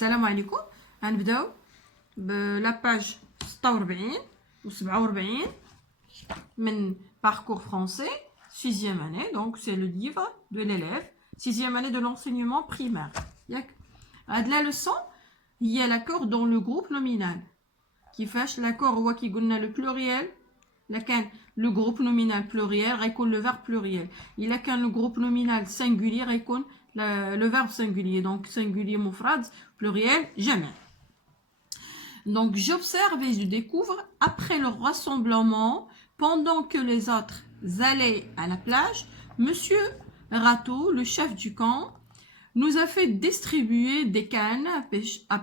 السلام عليكم. غنبداو بلا باج 46 و 47 من parcours français 6e année. Donc c'est le livre de l'élève 6e année de l'enseignement primaire. هاد la leçon هي l'accord dans le groupe nominal. كيفاش l'accord هو كي قلنا le pluriel. إلا كان le groupe nominal pluriel غيكون le verbe pluriel. إلا كان le groupe nominal singulier غيكون le verbe singulier. Donc singulier مفرد pluriel jamais. Donc j'observe et je découvre après le rassemblement, pendant que les autres allaient à la plage, Monsieur Rateau, le chef du camp, nous a fait distribuer des cannes à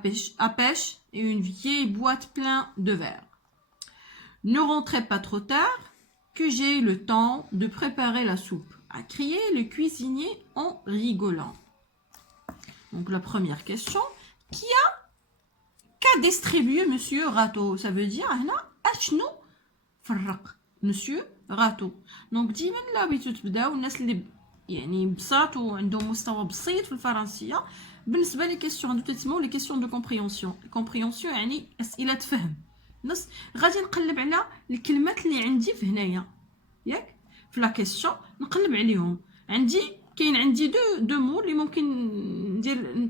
pêche et une vieille boîte pleine de verre. Ne rentrez pas trop tard, que j'ai eu le temps de préparer la soupe, a crié le cuisinier en rigolant. Donc la première question, qu'a distribué Monsieur Rateau? Ça veut dire هنا اشنو فرق Monsieur Rateau. Donc ديما لا بغيتو تبداو الناس اللي يعني بساط وعندهم مستوى بسيط في الفرنسيه بالنسبه لي كيسيون عندو تسموا لي كيسيون دو كومبريونسيون. كومبريونسيون يعني اسئله فهم. الناس غادي نقلب على الكلمات اللي عندي في هنايا ياك في لا كيسيون نقلب عليهم. عندي دو مو اللي ممكن ندير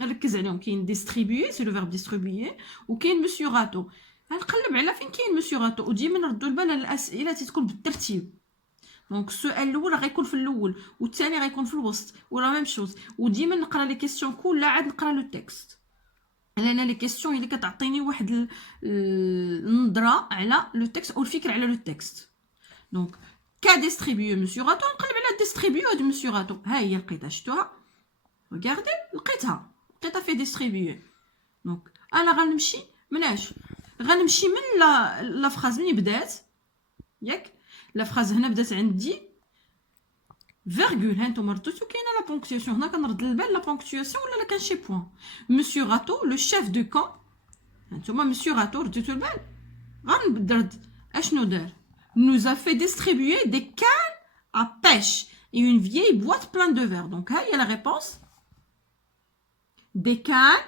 نركز عليهم. كاين ديستريبيي سي لو فيرب ديستريبيي وكاين مسيو راتو. غنقلب على فين كاين مسيو راتو وديما نردوا البال على الاسئله تكون بالترتيب. دونك السؤال الاول غيكون في الاول والثاني غيكون في الوسط ولا ميم شوز. وديما نقرا لي كيسيون كلها عاد نقرا لو تكست لان لي كيسيون اللي كتعطيني واحد النظره على لو تكست او الفكره على لو تكست. دونك كا ديستريبيو مسيو راتو نقلب على ديستريبيو دو مسيو راتو. ها هي لقيتها شفتوها ريغاردي لقيتها في ديستريبيو. دونك انا غنمشي مناش غنمشي من لا فراز ملي بدات ياك لا فراز هنا بدات عندي فيرغول. ها نتوما ردتو كاينه لا بونكتياسيون. هنا كنرد البال لا بونكتياسيون ولا كان شي بوين. مسيو راتو لو شيف دو كان. هانتوما مسيو راتو رديتو البال غنرد اشنو دار. nous a fait distribuer des cannes à pêche et une vieille boîte pleine de verre. Donc ها هي la réponse. des cannes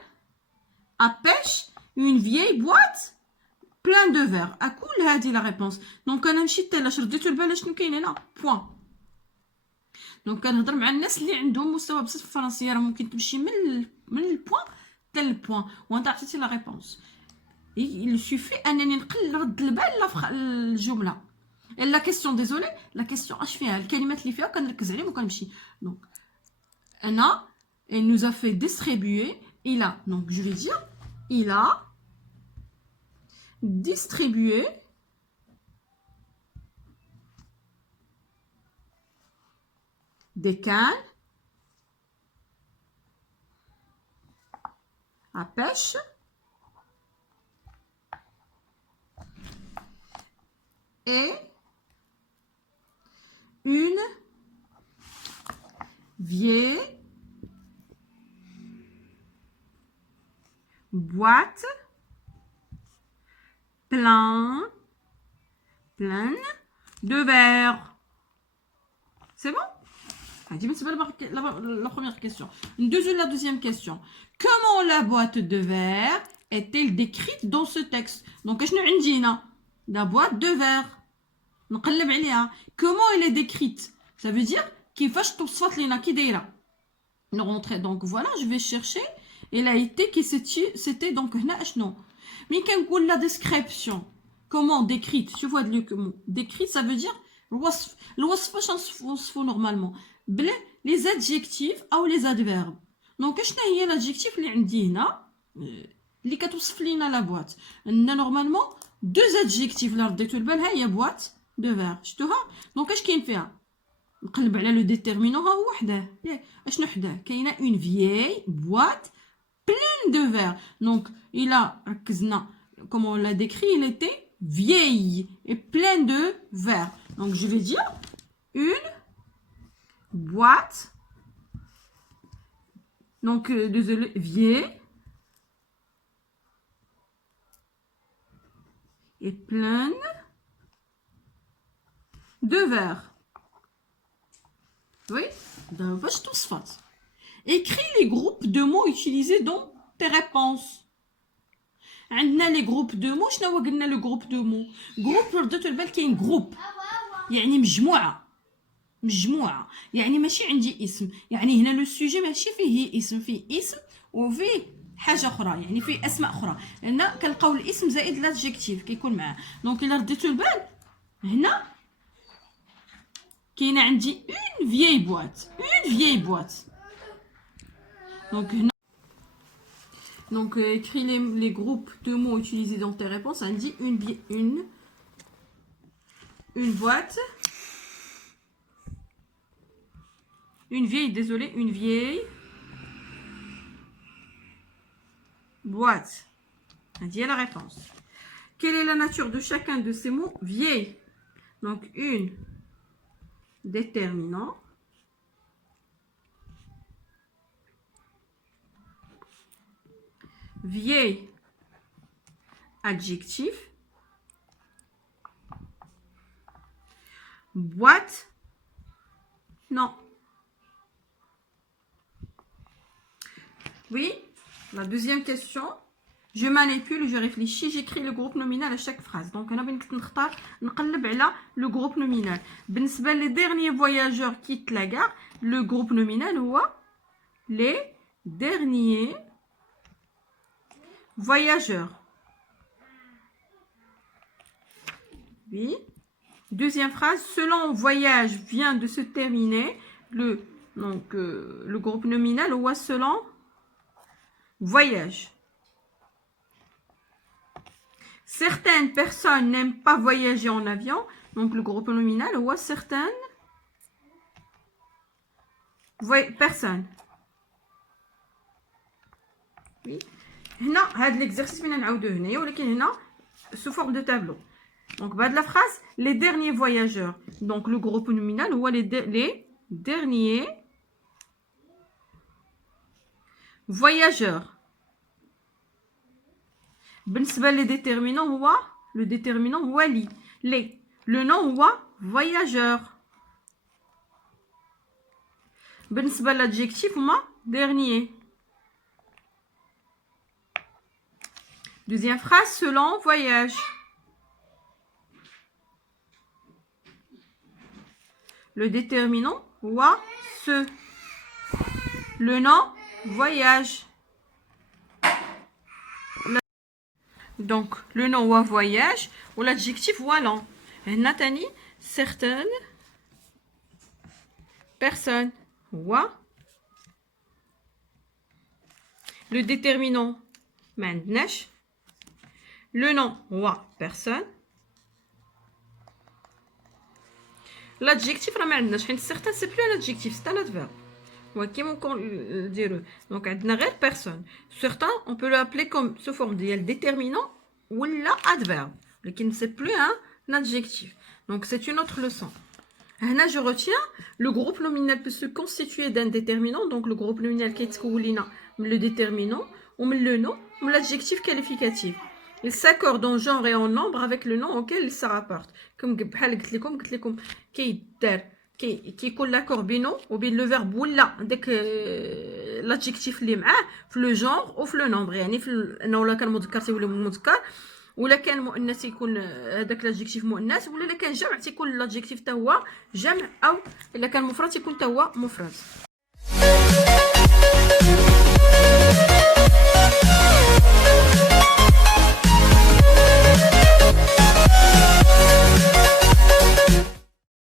à pêche une vieille boîte plein de verre. أكل هذه la réponse. دونك انا مشيت لاش رديتو البال شنو كاين هنا بوين. دونك كنهضر مع الناس اللي عندهم مستوى بسيط في الفرنسيه راه ممكن تمشي من البوين حتى البوين وانت عطيتي لا ريبونس. il suffit انني نرد البال الجمله. لا كيسيون ديزولي لا كيسيون اش فيها الكلمات اللي فيها كنركز عليهم وكنمشي. دونك انا il nous a fait distribuer. il a donc je vais dire il a distribué des cannes à pêche et une vieille boîte pleine de verre. C'est bon? La première question. La deuxième question. Comment la boîte de verre est-elle décrite dans ce texte? Donc, qu'est-ce que nous avons? La boîte de verre. نقلب عليها. Comment elle est décrite? Ça veut dire كيفاش توصفت لينا كي دايره. نرونطري. Donc voilà, je vais chercher. Elle a été qui c'était donc هنا اشنو ملي كنقول لا ديسكريبسيون comment décrite. شوفوا هاد لو مو décrite ça veut dire الوصف واش نوصفو نورمالمون بلا لي زادجيكتيف او لي زادفيرب. دونك شنو هي لادجيكتيف اللي عندي هنا اللي كتوصف لينا لا بواط. عندنا نورمالمون دو زادجيكتيف اللي رديتو البال. ها هي بواط دو فير شفتوها. دونك اش كاين فيها نقلب على لو ديتيرمينون. ها هو وحده ياك اشنو حداه كاينه اون فيي بواط plein de verre. Donc il a ركزنا comment on l'a décrit. Il était vieille et plein de verre. Donc je vais dire une boîte donc désolé vieille et pleine de verre. Oui, باش توصفات Écris les groupes de mots utilisés dans tes réponses. عندنا les groupes de mots. شنو هو قلنا le groupe de mots؟ groupe ردتوا البال كاين group يعني مجموعة يعني ماشي عندي اسم. يعني هنا لو سوجي ماشي فيه اسم، فيه اسم وفيه حاجة أخرى، يعني فيه أسماء أخرى، لأن كنلقاو الاسم زائد لادجيكتيف كيكون معاه. دونك إلا رديتو البال هنا كاينة عندي اون فيي بواط. دونك هنا donc écris les groupes de mots utilisés dans tes réponses. On dit une boîte, une vieille boîte. On dit la réponse. Quelle est la nature de chacun de ces mots? Vieille, donc une déterminant, vieille adjectif, boîte non. Oui, la deuxième question. Je manipule, je réfléchis, j'écris le groupe nominal à chaque phrase. Donc, on a نقلب على le groupe nominal. بالنسبة les derniers voyageurs quittent la gare, le groupe nominal هو les derniers voyageurs. Oui. Deuxième phrase, selon voyage vient de se terminer. Le groupe nominal ou selon voyage. Certaines personnes n'aiment pas voyager en avion. Donc le groupe nominal ou certaines personnes. Oui. هنا هذا l'exercice فينا نعاودوه هنايا ولكن هنا sous forme de tableau. Donc بعد la phrase les derniers voyageurs. Donc le groupe nominal هو les derniers voyageurs. بالنسبة les déterminants هو le déterminant هو les. Le nom هو voyageur. بالنسبة l'adjectif هما dernier. Deuxième phrase, selon voyage. Le déterminant, wa, ce. Le nom, voyage. Donc, le nom, wa, voyage. Ou l'adjectif, wallant. Nathalie, certaines personnes. Wa. Le déterminant, mandnash. Le nom, wa, personne. L'adjectif, certain, c'est plus un adjectif, c'est un adverbe. Donc, personne. Certains, on peut l'appeler comme sous forme de déterminant ou l'adverbe. Mais qui ne c'est plus un adjectif. Donc, c'est une autre leçon. Là, je retiens, le groupe nominal peut se constituer d'un déterminant. Donc, le groupe nominal qui est le déterminant, ou le nom, ou l'adjectif qualificatif. Il s'accorde en genre et en nombre avec le nom auquel il se rapporte. Comme قلت لكم كيكون l'accord بينه وبين le verbe ولا داك l'adjectif اللي معاه في le genre ou في le nombre. يعني في انه ولا كان مذكر تيولي مذكر ولا كان مؤنث يكون هذاك l'adjectif مؤنث ولا كان جمع تيكون l'adjectif حتى هو جمع او الا كان مفرد يكون حتى هو مفرد.